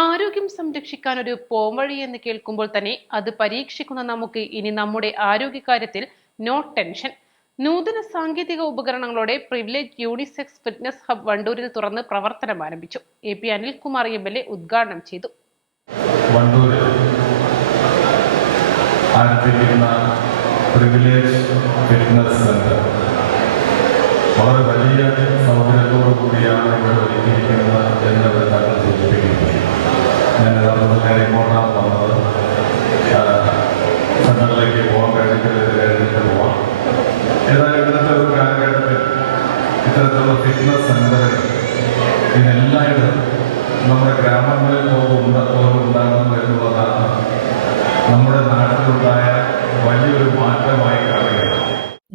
ആരോഗ്യം സംരക്ഷിക്കാൻ ഒരു പോംവഴി എന്ന് കേൾക്കുമ്പോൾ തന്നെ അത് പരീക്ഷിക്കുന്ന നമുക്ക് ഇനി നമ്മുടെ ആരോഗ്യകാര്യത്തിൽ നോ ടെൻഷൻ. നൂതന സാങ്കേതിക ഉപകരണങ്ങളോടെ പ്രിവിലേജ് യൂണിസെക്സ് ഫിറ്റ്നസ് ഹബ് വണ്ടൂരിൽ തുറന്ന് പ്രവർത്തനം ആരംഭിച്ചു. AP അനിൽകുമാർ MLA ഉദ്ഘാടനം ചെയ്തു. വളരെ വലിയ സൗകര്യത്തോടു കൂടിയാണ് ഇവിടെ ഒരുക്കിയിരിക്കുന്നത് എന്നത് താങ്കൾ സൂചിപ്പിക്കുന്നത്. ഞാൻ യഥാർത്ഥത്തിൽ ഇങ്ങോട്ടാണ് വന്നത്. സെൻ്ററിലേക്ക് പോകാൻ കഴിഞ്ഞിട്ട് പോവാം. ഏതായാലും ഇന്നത്തെ ഒരു കാലഘട്ടത്തിൽ ഇത്തരത്തിലുള്ള ഫിറ്റ്നസ് സെൻ്ററുകൾ ഇതെല്ലായിടത്തും നമ്മുടെ ഗ്രാമങ്ങളിൽ പോലും ഉണ്ടാകുന്നു എന്നുള്ളതാണ് നമ്മുടെ നാട്ടിലുണ്ടായ വലിയൊരു മാറ്റമായി കാണുകയാണ്.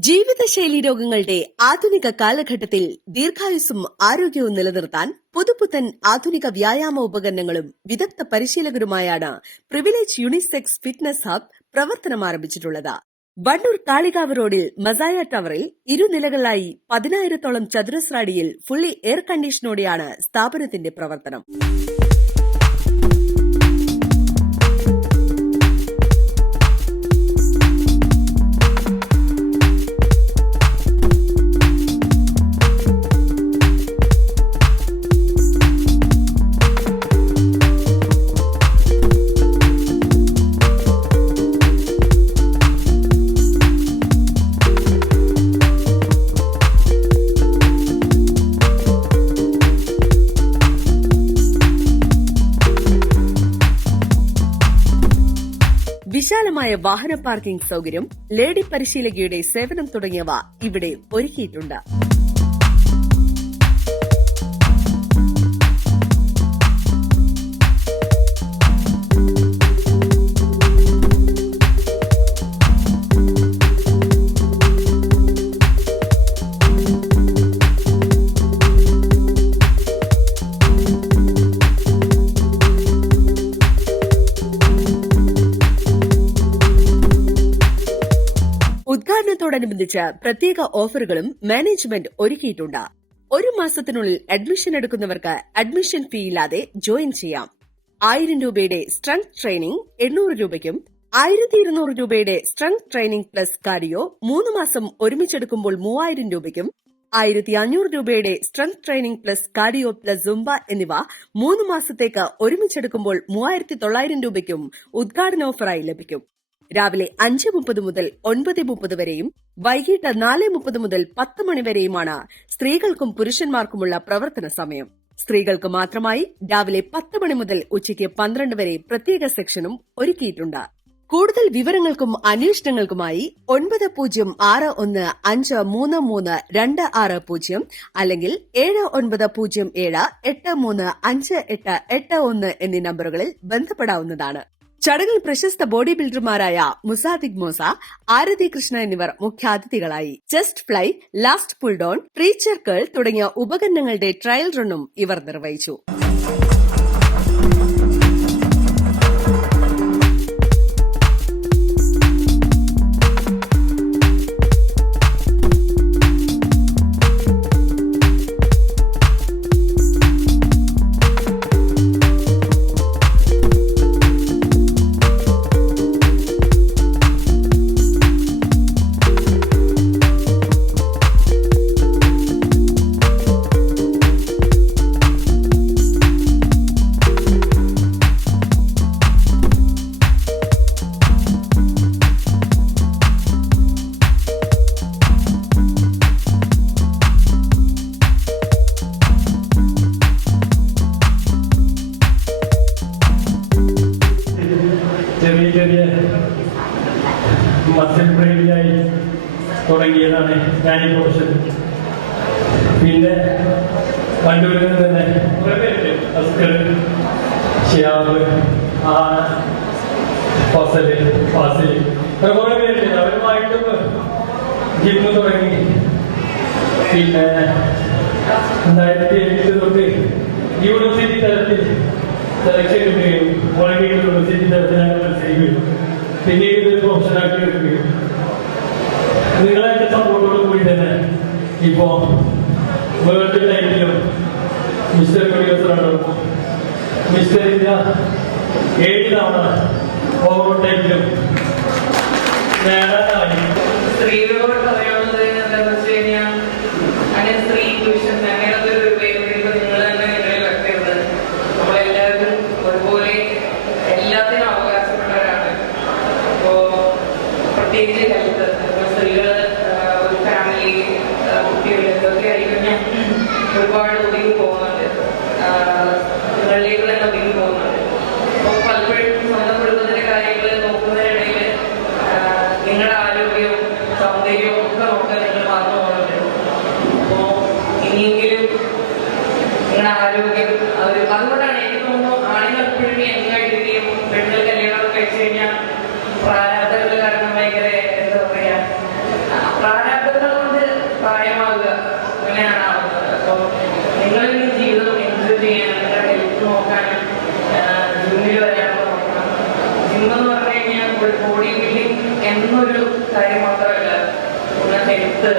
ജീവിതശൈലി രോഗങ്ങളുടെ ആധുനിക കാലഘട്ടത്തിൽ ദീർഘായുസ്സും ആരോഗ്യവും നിലനിർത്താൻ പുതുപുത്തൻ ആധുനിക വ്യായാമ ഉപകരണങ്ങളും വിദഗ്ധ പരിശീലകരുമായാണ് പ്രിവിലേജ് യൂണിസെക്സ് ഫിറ്റ്നസ് ഹബ് പ്രവർത്തനം ആരംഭിച്ചിട്ടുള്ളത്. വണ്ടൂർ കാളികാവ് റോഡിൽ മസായ ടവറിൽ ഇരുനിലകളിലായി 10,000-ഓളം ചതുരശ്ര അടിയിൽ ഫുള്ളി എയർ കണ്ടീഷനോടെയാണ് സ്ഥാപനത്തിന്റെ പ്രവർത്തനം. വിശാലമായ വാഹന പാർക്കിംഗ് സൗകര്യം, ലേഡി പരിശീലകയുടെ സേവനം തുടങ്ങിയവ ഇവിടെ ഒരുക്കിയിട്ടുണ്ട്. ഉദ്ഘാടനത്തോടനുബന്ധിച്ച് പ്രത്യേക ഓഫറുകളും മാനേജ്മെന്റ് ഒരുക്കിയിട്ടുണ്ട്. 1 മാസത്തിനുള്ളിൽ അഡ്മിഷൻ എടുക്കുന്നവർക്ക് അഡ്മിഷൻ ഫീ ഇല്ലാതെ ജോയിൻ ചെയ്യാം. 1000 രൂപയുടെ സ്ട്രെങ്ത് ട്രെയിനിംഗ് 800 രൂപയ്ക്കും 1200 രൂപയുടെ സ്ട്രെങ്ത് ട്രെയിനിംഗ് പ്ലസ് കാർഡിയോ 3 മാസം ഒരുമിച്ചെടുക്കുമ്പോൾ 3000 രൂപയ്ക്കും 1500 രൂപയുടെ strength training plus cardio plus Zumba എന്നിവ 3 മാസത്തേക്ക് ഒരുമിച്ചെടുക്കുമ്പോൾ 3900 രൂപയ്ക്കും ഉദ്ഘാടന ഓഫറായി ലഭിക്കും. രാവിലെ 5:30 മുതൽ 9:30 വരെയും വൈകിട്ട് 4:30 മുതൽ 10 മണി വരെയുമാണ് സ്ത്രീകൾക്കും പുരുഷന്മാർക്കുമുള്ള പ്രവർത്തന സമയം. സ്ത്രീകൾക്ക് മാത്രമായി രാവിലെ 10 മണി മുതൽ ഉച്ചയ്ക്ക് 12 വരെ പ്രത്യേക സെക്ഷനും ഒരുക്കിയിട്ടുണ്ട്. കൂടുതൽ വിവരങ്ങൾക്കും അന്വേഷണങ്ങൾക്കുമായി 9061533260 അല്ലെങ്കിൽ 7907835881 എന്നീ നമ്പറുകളിൽ ബന്ധപ്പെടാവുന്നതാണ്. ചടങ്ങിൽ പ്രശസ്ത ബോഡി ബിൽഡർമാരായ മുസാദിഖ് മോസ, ആരതി കൃഷ്ണ എന്നിവർ മുഖ്യാതിഥികളായി. Chest fly, last pull down, preacher curl തുടങ്ങിയ ഉപകരണങ്ങളുടെ ട്രയൽ റണ്ണും ഇവർ നിർവഹിച്ചു. ചെറിയ മസിൽ ബ്രെയിനായി തുടങ്ങിയതാണ് ഞാൻ ഈ പ്രൊഫഷൻ. പിന്നെ വണ്ടൂരിൽ നിന്ന് തന്നെ കുറേ പേര് അസ്കർ, ഷിയാബ്, ഫസല്, ഫാസിൽ അങ്ങനെ കുറേ പേരുണ്ട്. അവരുമായിട്ടും ജിമ്മ് തുടങ്ങി. പിന്നെ 2007 തൊട്ട് യൂണിവേഴ്സിറ്റി തലത്തിൽ സെലക്ഷൻ കിട്ടുകയും കോളേജ് യൂണിവേഴ്സിറ്റി തലത്തിലാണ് മത്സരിക്കുകയും പിന്നീട് പ്രൊഫഷനാക്കി എടുക്കുകയും നിങ്ങളെ സപ്പോർട്ടോട് കൂടി തന്നെ ഇപ്പോൾ വേൾഡ് ടൈറ്റിലും മിസ്റ്റർ യൂണിവേഴ്സറാണ് മിസ്റ്റർ ഇന്ത്യ 7 തവണ ഓവർടേക്കിലും നേടാനായി. സ്ത്രീകളോട് പറയാനുള്ളത് എന്താണെന്ന് വെച്ച് കഴിഞ്ഞാൽ അങ്ങനെ സ്ത്രീ പുരുഷൻ അങ്ങനത്തെ ഒരു പേര് നിങ്ങൾ തന്നെ നിങ്ങളിൽ വെക്കരുത്. നമ്മളെല്ലാവരും ഒരുപോലെ എല്ലാത്തിനും അവകാശപ്പെട്ടവരാണ്. അപ്പോൾ പ്രത്യേകിച്ച് ഹെൽത്ത്, സ്ത്രീകൾ ഒരു ഫാമിലി കുട്ടികൾ ഇതൊക്കെ ആയിക്കഴിഞ്ഞാൽ ഒരുപാട് ഒതുങ്ങി പോകുന്നുണ്ട്, നിങ്ങളിലേക്ക് തന്നെ ഒതുങ്ങി പോകുന്നുണ്ട്. അപ്പോൾ പലപ്പോഴും സ്വന്തം കുടുംബത്തിൻ്റെ കാര്യങ്ങൾ നോക്കുന്നതിനിടയിൽ നിങ്ങളുടെ ആരോഗ്യവും സൗന്ദര്യവും ഒക്കെ നോക്കാൻ നിങ്ങൾ മറന്നു പോകുന്നുണ്ട്. അപ്പോൾ ഇനിയെങ്കിലും നിങ്ങളുടെ ആരോഗ്യം അതുകൊണ്ടാണ് എനിക്ക് തോന്നുന്നു ആളുകൾ എപ്പോഴും യങ്ങായിട്ടിരിക്കുകയും പെണ്ണുങ്ങൾ കല്യാണം കഴിച്ചു കഴിഞ്ഞാൽ പ്രാരാബ്ധങ്ങൾ കാരണം ഭയങ്കര എന്താ പറയുക, പ്രാരാബ്ധങ്ങൾ കൊണ്ട് പ്രായമാവുക അങ്ങനെയാണ് ആവുന്നത്. അപ്പോൾ നിങ്ങളിനി ജീവിതം എൻജോയ് ചെയ്യാൻ, നിങ്ങളുടെ ഹെൽത്ത് നോക്കാനും ജിമ്മിൽ വരാനൊക്കെ നോക്കണം. ജിമ്മെന്ന് പറഞ്ഞു കഴിഞ്ഞാൽ ഒരു ബോഡി ബിൽഡിംഗ് എന്നൊരു കാര്യം മാത്രമല്ല, ഹെൽത്ത്.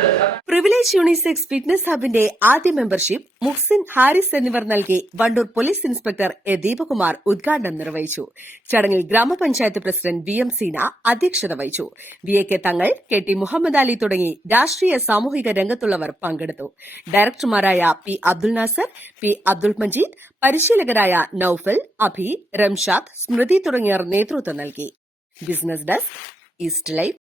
പ്രിവിലേജ് യൂണിസെക്സ് ഫിറ്റ്നസ് ഹബിന്റെ ആദ്യ മെമ്പർഷിപ്പ് മുഹ്സിൻ ഹാരിസ് എന്നിവർ നൽകി Wandoor police inspector A Deepakumar ഉദ്ഘാടനം നിർവഹിച്ചു. ചടങ്ങിൽ ഗ്രാമപഞ്ചായത്ത് പ്രസിഡന്റ് വി എം സീന അധ്യക്ഷത വഹിച്ചു. V A K Thangal, K T Muhammad Ali തുടങ്ങി രാഷ്ട്രീയ സാമൂഹിക രംഗത്തുള്ളവർ പങ്കെടുത്തു. ഡയറക്ടർമാരായ പി അബ്ദുൽ നാസർ, പി അബ്ദുൾ മജീദ്, പരിശീലകരായ നൌഫൽ, അഭി, റംഷാദ്, സ്മൃതി തുടങ്ങിയവർ നേതൃത്വം നൽകി. Business desk, east live.